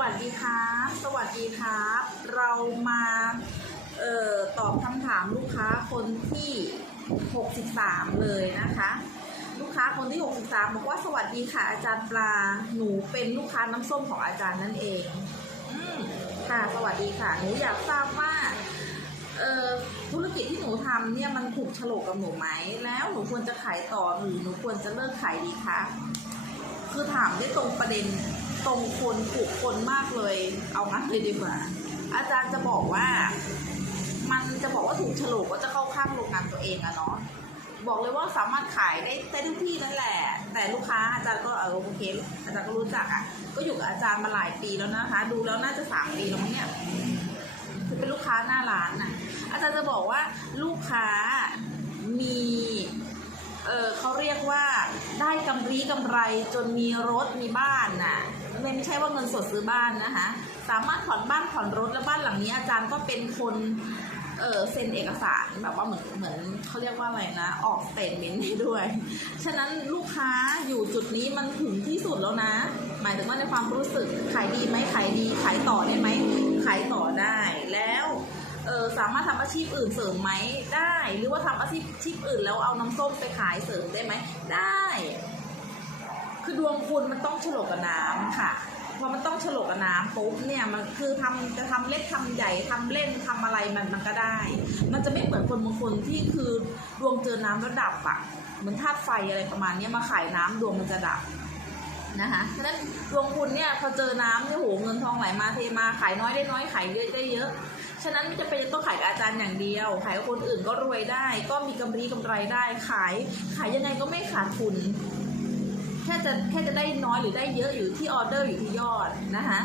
วัสดีครับ สวัสดีครับ เรามาเอ่อตอบคำถามลูกค้าคนที่ 63 เลยนะคะ ลูกค้าคนที่ 63 บอกว่าสวัสดีค่ะ อาจารย์ปลาหนูเป็นลูกค้าน้ำส้มของอาจารย์นั่นเองอค่ะสวัสดีค่ะ หนูอยากทราบว่าเอ่อธุรกิจที่หนูทำเนี่ยมันถูกฉลกกับหนูไหม แล้วหนูควรจะขายต่อหรือหนูควรจะเลิกขายดีคะคือถามได้ตรงประเด็น ตรงคนถูกคนมากเลย เอางั้นเลยดีกว่า อาจารย์จะบอกว่า มันจะบอกว่าถูกฉลกก็จะเข้าข้างโรงงานตัวเองอะเนาะบอกเลยว่าสามารถขายได้ได้ทุกที่นั่นแหละ แต่ลูกค้าอาจารย์ก็เออโอเคอาจารย์ก็รู้จักอะก็อยู่กับอาจารย์มาหลายปีแล้วนะคะ ดูแล้วน่าจะสามปีแล้วมั้งเนี่ยคือเป็นลูกค้าหน้าร้านน่ะ อาจารย์จะบอกว่าลูกค้ามีเออเขาเรียกว่า ได้กำไรกำไรจนมีรถมีบ้านน่ะไม่ไม่ใช่ว่าเงินสดซื้อบ้านนะคะ สามารถผ่อนบ้านผ่อนรถแล้วบ้านหลังนี้อาจารย์ก็เป็นคนเออเซ็นเอกสารแบบว่าเหมือนเหมือนเขาเรียกว่าอะไรนะออกสเตทเมนต์ให้ด้วย ฉะนั้นลูกค้าอยู่จุดนี้มันถึงที่สุดแล้วนะ หมายถึงว่าในความรู้สึกขายดีไหมขายดีขายต่อได้ไหมขายต่อได้แล้ว เออสามารถทำอาชีพอื่นเสริมไหมได้ หรือว่าทำอาชีพชีพอื่นแล้วเอาน้ำส้มไปขายเสริมได้ไหมได้ คือดวงคุณมันต้องฉลกกับน้ำค่ะพอมันต้องฉลกกับน้ำปุ๊บเนี่ยมันคือทำจะทำเล็กทำใหญ่ทำเล่นทำอะไรมันมันก็ได้ มันจะไม่เหมือนคนบางคนที่คือดวงเจอน้ำแล้วดับอะเหมือนธาตุไฟอะไรประมาณนี้มาขายน้ำดวงมันจะดับนะคะฉะนั้นดวงคุณเนี่ยพอเจอน้ำเนี่ยโหเงินทองไหลมาเทมาขายน้อยได้น้อยขายเยอะได้เยอะ ฉะนั้นจำเป็นจะต้องขายอาจารย์อย่างเดียว ขายคนอื่นก็รวยได้ ก็มีกำไรกำไรได้ ขาย ขายยังไงก็ไม่ขาดทุน แค่จะแค่จะได้น้อยหรือได้เยอะอยู่ที่ออเดอร์อยู่ที่ยอดนะคะ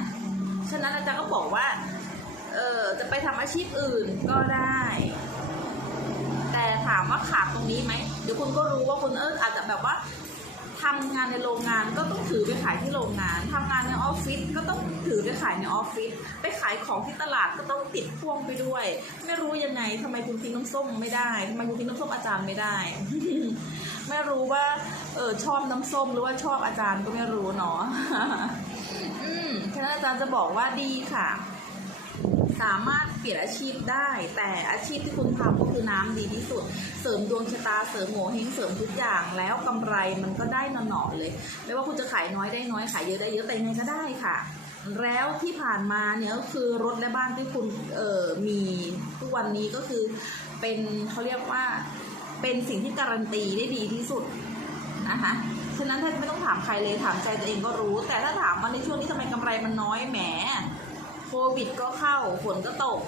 ฉะนั้นอาจารย์ก็บอกว่า เออจะไปทำอาชีพอื่นก็ได้ แต่ถามว่าขาดตรงนี้ไหมเดี๋ยวคุณก็รู้ว่าคุณเอออาจจะแบบว่า ทำงานในโรงงานก็ต้องถือไปขายที่โรงงานทำงานในออฟฟิศก็ต้องถือไปขายในออฟฟิศไปขายของที่ตลาดก็ต้องติดพ่วงไปด้วย ไม่รู้ยังไงทำไมคุณทิ้งน้ำส้มไม่ได้ทำไมคุณทิ้งน้ำส้มอาจารย์ไม่ได้ ไม่รู้ว่า เออชอบน้ำส้มหรือว่าชอบอาจารย์ก็ไม่รู้เนาะอืมฉะนั้นอาจารย์จะบอกว่าดีค่ะ สามารถเปลี่ยนอาชีพได้ แต่อาชีพที่คุณทำก็คือน้ำดีที่สุด เสริมดวงชะตาเสริมโงเฮงเสริมทุกอย่างแล้วกำไรมันก็ได้นอๆเลย ไม่ว่าคุณจะขายน้อยได้น้อยขายเยอะได้เยอะแต่ยังไงก็ได้ค่ะแล้วที่ผ่านมาเนี่ยก็คือรถและบ้านที่คุณเอ่อมีทุกวันนี้ก็คือเป็นเขาเรียกว่าเป็นสิ่งที่การันตีได้ดีที่สุดนะคะฉะนั้นถ้าไม่ต้องถามใครเลยถามใจตัวเองก็รู้ แต่ถ้าถามว่าในช่วงนี้ทำไมกำไรมันน้อยแหม ควิดก็เข้าฝนก็ตก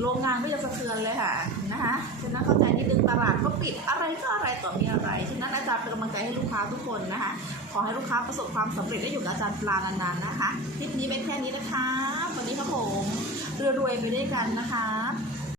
โรงงานก็จะสะเทือนเลยค่ะนะคะฉะนั้นเข้าใจนิดนึงตลาดก็ปิดอะไรก็อะไรต่อมีอะไรฉะนั้นอาจารย์เป็นกำลังใจให้ลูกค้าทุกคนนะคะ ขอให้ลูกค้าประสบความสำเร็จได้อยู่กับอาจารย์ปลานานๆนะคะคลิปนี้เป็นแค่นี้นะคะ วันนี้ครับผมรวยๆไปด้วยกันนะคะ